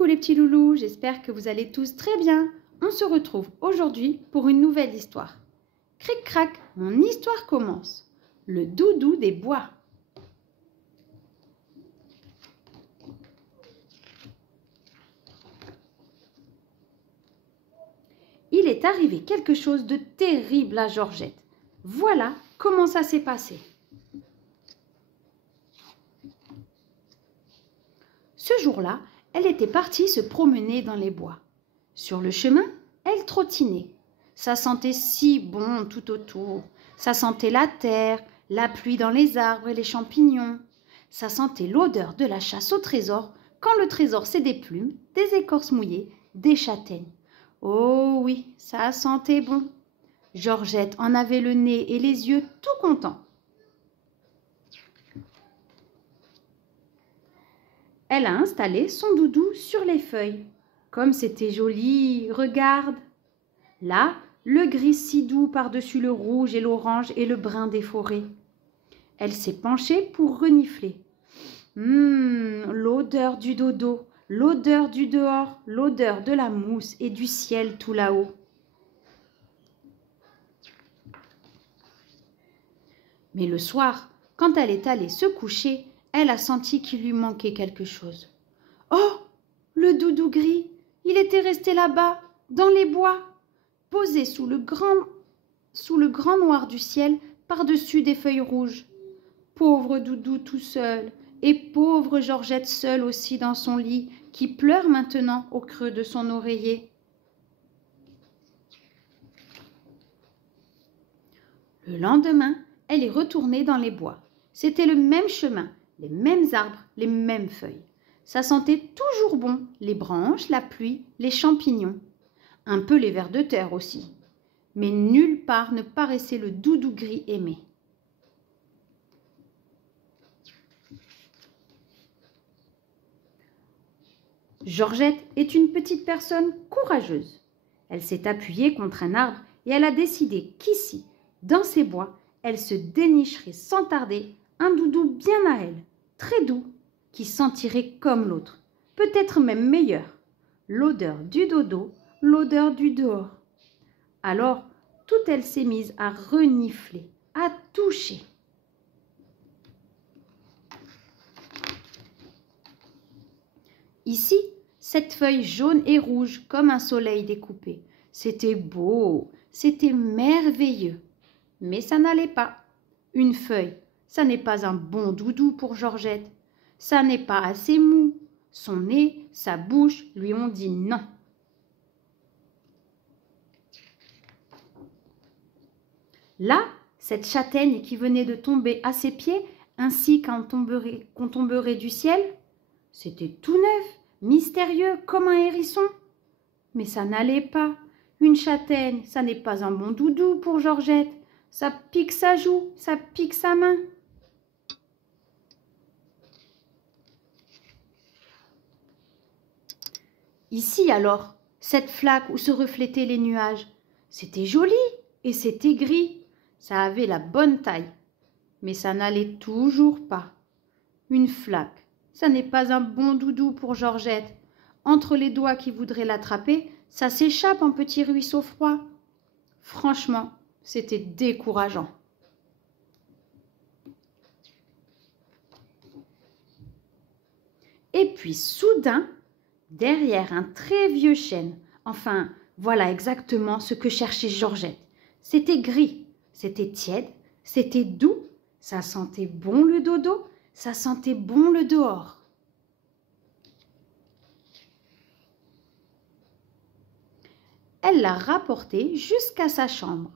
Coucou les petits loulous, j'espère que vous allez tous très bien. On se retrouve aujourd'hui pour une nouvelle histoire. Cric-crac, mon histoire commence. Le doudou des bois. Il est arrivé quelque chose de terrible à Georgette. Voilà comment ça s'est passé. Ce jour-là, elle était partie se promener dans les bois. Sur le chemin, elle trottinait. Ça sentait si bon tout autour. Ça sentait la terre, la pluie dans les arbres et les champignons. Ça sentait l'odeur de la chasse au trésor quand le trésor c'est des plumes, des écorces mouillées, des châtaignes. Oh oui, ça sentait bon. Georgette en avait le nez et les yeux tout contents. Elle a installé son doudou sur les feuilles. Comme c'était joli, regarde. Là, le gris si doux par-dessus le rouge et l'orange et le brun des forêts. Elle s'est penchée pour renifler. L'odeur du dodo, l'odeur du dehors, l'odeur de la mousse et du ciel tout là-haut. Mais le soir, quand elle est allée se coucher, elle a senti qu'il lui manquait quelque chose. Oh, le doudou gris, il était resté là-bas, dans les bois, posé sous le grand noir du ciel, par-dessus des feuilles rouges. Pauvre doudou tout seul, et pauvre Georgette seule aussi dans son lit, qui pleure maintenant au creux de son oreiller. Le lendemain, elle est retournée dans les bois. C'était le même chemin, les mêmes arbres, les mêmes feuilles. Ça sentait toujours bon, les branches, la pluie, les champignons. Un peu les vers de terre aussi. Mais nulle part ne paraissait le doudou gris aimé. Georgette est une petite personne courageuse. Elle s'est appuyée contre un arbre et elle a décidé qu'ici, dans ces bois, elle se dénicherait sans tarder un doudou bien à elle, très doux, qui sentirait comme l'autre, peut-être même meilleur. L'odeur du dodo, l'odeur du dehors. Alors, toute elle s'est mise à renifler, à toucher. Ici, cette feuille jaune et rouge comme un soleil découpé. C'était beau, c'était merveilleux. Mais ça n'allait pas. Une feuille, ça n'est pas un bon doudou pour Georgette. Ça n'est pas assez mou. Son nez, sa bouche lui ont dit non. Là, cette châtaigne qui venait de tomber à ses pieds, ainsi qu'on tomberait du ciel, c'était tout neuf, mystérieux comme un hérisson. Mais ça n'allait pas. Une châtaigne, ça n'est pas un bon doudou pour Georgette. Ça pique sa joue, ça pique sa main. Ici alors, cette flaque où se reflétaient les nuages, c'était joli et c'était gris. Ça avait la bonne taille, mais ça n'allait toujours pas. Une flaque, ça n'est pas un bon doudou pour Georgette. Entre les doigts qui voudraient l'attraper, ça s'échappe en petit ruisseau froid. Franchement, c'était décourageant. Et puis soudain, derrière un très vieux chêne, enfin, voilà exactement ce que cherchait Georgette. C'était gris, c'était tiède, c'était doux, ça sentait bon le dodo, ça sentait bon le dehors. Elle l'a rapporté jusqu'à sa chambre,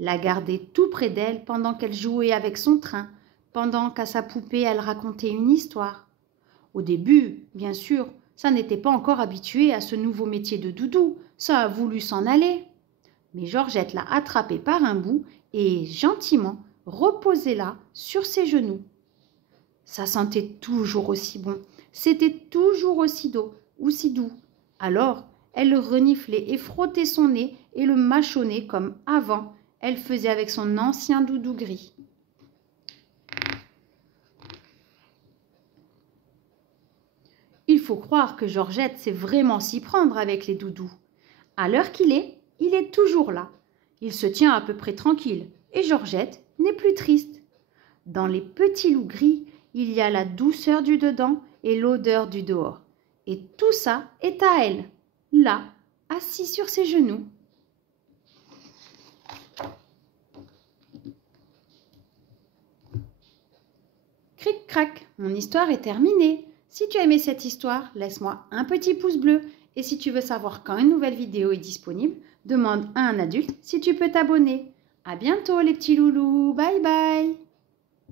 l'a gardé tout près d'elle pendant qu'elle jouait avec son train, pendant qu'à sa poupée elle racontait une histoire. Au début, bien sûr, ça n'était pas encore habitué à ce nouveau métier de doudou, ça a voulu s'en aller. Mais Georgette l'a attrapé par un bout et, gentiment, reposé là sur ses genoux. Ça sentait toujours aussi bon, c'était toujours aussi doux. Alors, elle le reniflait et frottait son nez et le mâchonnait comme avant elle faisait avec son ancien doudou gris. Il faut croire que Georgette sait vraiment s'y prendre avec les doudous. À l'heure qu'il est, il est toujours là. Il se tient à peu près tranquille et Georgette n'est plus triste. Dans les petits loups gris, il y a la douceur du dedans et l'odeur du dehors. Et tout ça est à elle, là, assis sur ses genoux. Cric-crac, mon histoire est terminée. Si tu as aimé cette histoire, laisse-moi un petit pouce bleu. Et si tu veux savoir quand une nouvelle vidéo est disponible, demande à un adulte si tu peux t'abonner. À bientôt les petits loulous, bye bye.